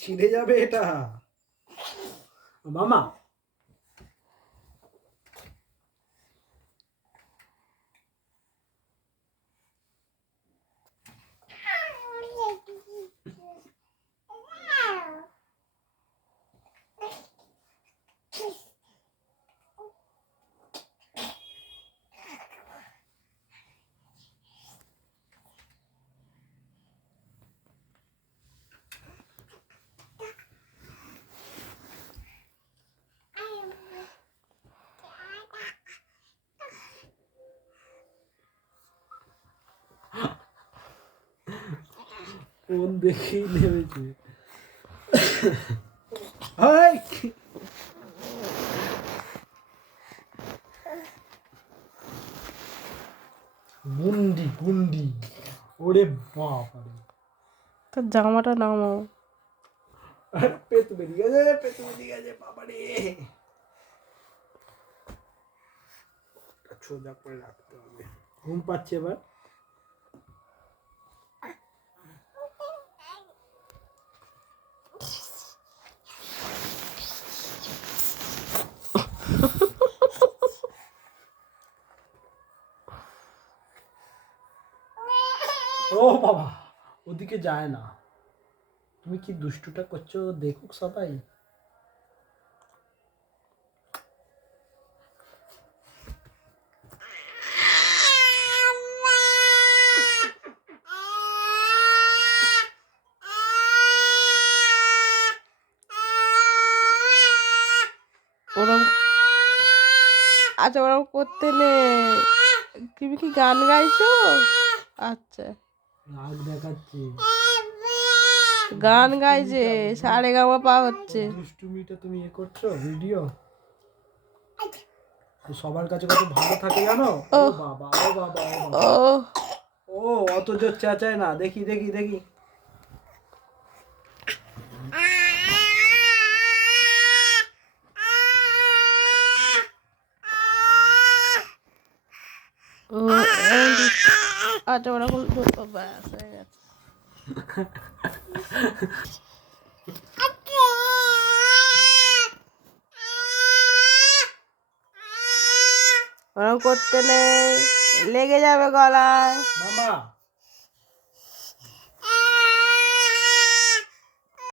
ছিঁড়ে যাবে এটা মামা। ফোন দেখেই নেমেছে। গুন্ডি গুন্ডি, ওরে বাবারে, তোর জামাটা নামাও। পেট বেরিয়ে গেছে, পেট বেরিয়ে গেছে বাবারে। সোজা করে রাখতে হবে। ঘুম পাচ্ছে এবার। ও বাবা, ওদিকে যায় না। তুমি কি দুষ্টুটা করছো দেখুক সবাই। ওরম আচ্ছা, ওরম করতে নেই। তুমি কি গান গাইছো? আচ্ছা, রাগ দেখাচ্ছে, গান গাইছে, সারেগামাপা হচ্ছে। দুষ্টুমিটা তুমি এ করছো ভিডিও। সবার কাছে কত ভালো থাকে জানো। ও বাবা, ও বাবা, ও বাবা, ও অত জোর চেঁচায় না। দেখি দেখি দেখি। আচ্ছা, ওরকম ব্যাস হয়ে গেছে। ওরকম করতে নেই, লেগে যাবে গলায়। মামা